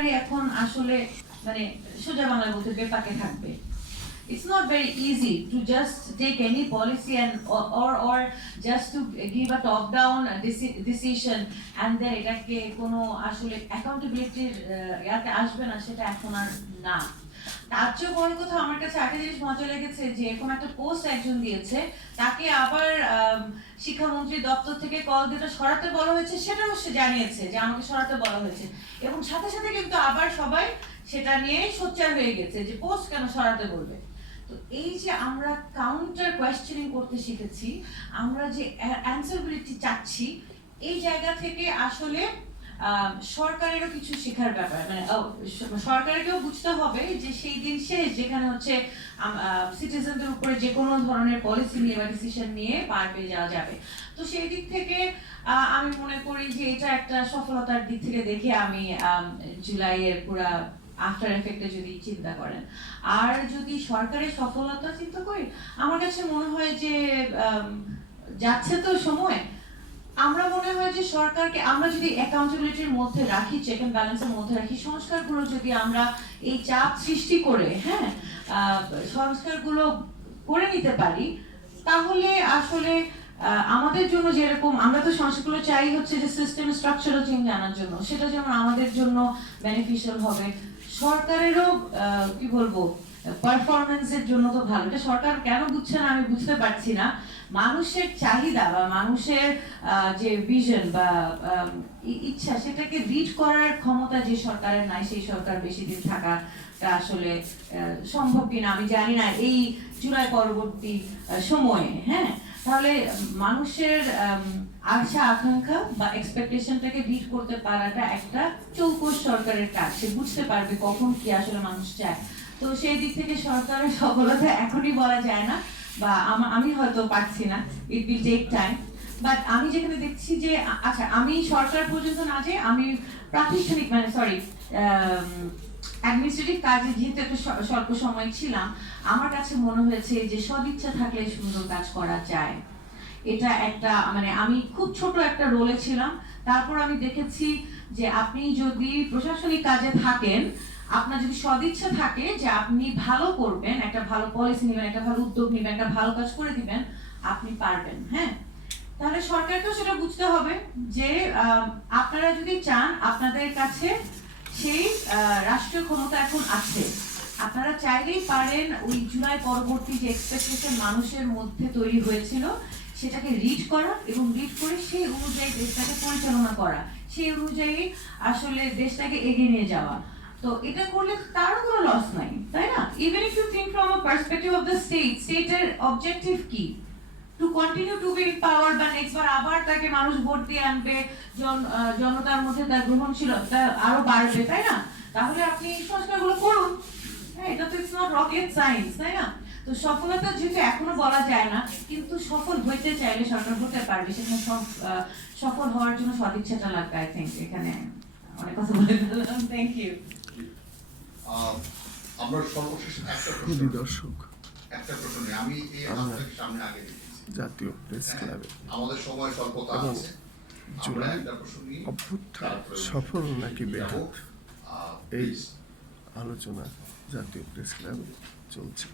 সরকারই এখন আসলে মানে সোজা বাংলায় বলতে বেপাকে থাকবে। It's not very easy to just take any policy and or just to give a top down decision and then এটাকে কোনো আসলে accountability ইয়াতে আসবে না, সেটা এখন আর না। তার চেয়ে বড় কথা আমার কাছে একটা জিনিস মজা লেগেছে যে এরকম একটা পোস্ট একজন দিয়েছে, তাকে আবার শিক্ষামন্ত্রী দপ্তর থেকে কল দিয়ে সরাতে বলা হয়েছে, সেটাও সে জানিয়েছে যে আমাকে সরাতে বলা হয়েছে, এবং সাথে সাথে কিন্তু আবার সবাই সেটা নিয়ে সোচ্চার হয়ে গেছে যে পোস্ট কেন সরাতে বলবে। তো এই যে আমরা কাউন্টার কোয়েশ্চেনিং করতে শিখেছি, আমরা যে অ্যানসারবিলিটি চাচ্ছি, এই জায়গা থেকে আসলে সরকারেরও কিছু শেখার ব্যাপার, মানে সরকারকেও বুঝতে হবে যে সেই দিন শেষ যেখানে হচ্ছে সিটিজেনদের উপরে যে কোনো ধরনের পলিসি নিয়ে বা ডিসিশন নিয়ে পার পেয়ে যাওয়া যাবে। তো সেই দিক থেকে আমি মনে করি যে এটা একটা সফলতার দিক থেকে দেখে আমি জুলাইয়ের পুরা আফটার এফেক্টে যদি চিন্তা করেন, আর যদি সরকারের সফলতা চিন্তা করি, আমার কাছে মনে হয় যে যাচ্ছে তো সময়, আমরা মনে হয় যে সরকারকে আমরা যদি অ্যাকাউন্টেবিলিটির মধ্যে রাখি, চেক এন্ড ব্যালেন্সের মধ্যে রাখি, সংস্কারগুলো যদি আমরা এই চাপ সৃষ্টি করে সংস্কারগুলো করে নিতে পারি, তাহলে আসলে আমাদের জন্য যেরকম আমরা তো সংস্কারগুলো চাই হচ্ছে যে সিস্টেম স্ট্রাকচারাল চেঞ্জ আনার জন্য, সেটা যেমন আমাদের জন্য বেনিফিশিয়াল হবে, সরকারেরও কি বলবো পারফরমেন্সের জন্য তো ভালো। এটা সরকার কেন বুঝছে না আমি বুঝতে পারছি না। মানুষের চাহিদা বা মানুষের যে ভিশন বা ইচ্ছা, সেটাকে রিড করার ক্ষমতা যে সরকারের নাই, সেই সরকার বেশি দিন থাকাটা আসলে সম্ভব কিনা আমি জানি না এই জুলাই পরবর্তী সময়ে। তাহলে মানুষের আশা আকাঙ্ক্ষা বা এক্সপেকটেশনটাকে রিড করতে পারাটা একটা চৌকস সরকারের কাজ, সে বুঝতে পারবে কখন কি আসলে মানুষ চায়। তো সেই দিক থেকে সরকারের সফলতা এখনই বলা যায় না, বা আমি হয়তো পারছি না, it will take time. But আমি যেখানে দেখছি যে আচ্ছা, আমি সরকার পর্যন্ত না যে আমি প্রাতিষ্ঠানিক মানে সরি অ্যাডমিনিস্ট্রেটিভ কাজে যেহেতু একটা স্বল্প সময় ছিলাম, আমার কাছে মনে হয়েছে যে সদিচ্ছা থাকলে সুন্দর কাজ করা যায়। এটা একটা মানে আমি খুব ছোট একটা রোলে ছিলাম, তারপর আমি দেখেছি যে আপনি যদি প্রশাসনিক কাজে থাকেন, আপনার যদি সদিচ্ছা থাকে যে আপনি ভালো করবেন, একটা ভালো পলিসি নেবেন, একটা ভালো উদ্যোগ নেবেন, একটা ভালো কাজ করে দিবেন, আপনি পারবেন। তাহলে সরকারকেও সেটা বুঝতে হবে যে আপনারা যদি চান, আপনাদের কাছে সেই রাষ্ট্রীয় ক্ষমতা এখন আছে, আপনারা চাইলেই পারেন ওই জুলাই পরবর্তী যে এক্সপেকটেশন মানুষের মধ্যে তৈরি হয়েছিল, সেটাকে রিড করা এবং রিড করে সেই অনুযায়ী দেশটাকে পরিচালনা করা, সেই অনুযায়ী আসলে দেশটাকে এগিয়ে নিয়ে যাওয়া। তো এটা করলে তারও কোনো লস নাই, তাই না? Even if you think from a perspective of the স্টেটের অবজেক্টিভ কি? To continue to be in power, বা নেক্সট বার আবার তাকে মানুষ ভোট দিয়ে আনবে, জনতার মধ্যে তার গ্রহণশীলতা আরো বাড়বে, তাই না? তাহলে আপনি সংস্কারগুলো করুন। এটা তো ইটস নট রকেট সায়েন্স, তাই না? তো সফলতা যেহেতু এখনো বলা যায় না, কিন্তু সফল হইতে চাইলে সরকার হতে পারবে, সেখানে সফল হওয়ার জন্য সদিচ্ছাটা লাগবে। আই থিঙ্ক এখানে অনেক কথা বলে ফেললাম। Thank you. আমরা সর্বশেষ একটা প্রশ্ন আমি এই আপনাদের সামনে আগে দিয়েছি জাতীয় প্রেস ক্লাবে আমাদের সময় স্বল্পতা আছে, জুলাই অভ্যুত্থান সফল নাকি ব্যর্থ, এই আলোচনা জাতীয় প্রেস ক্লাবে চলছে।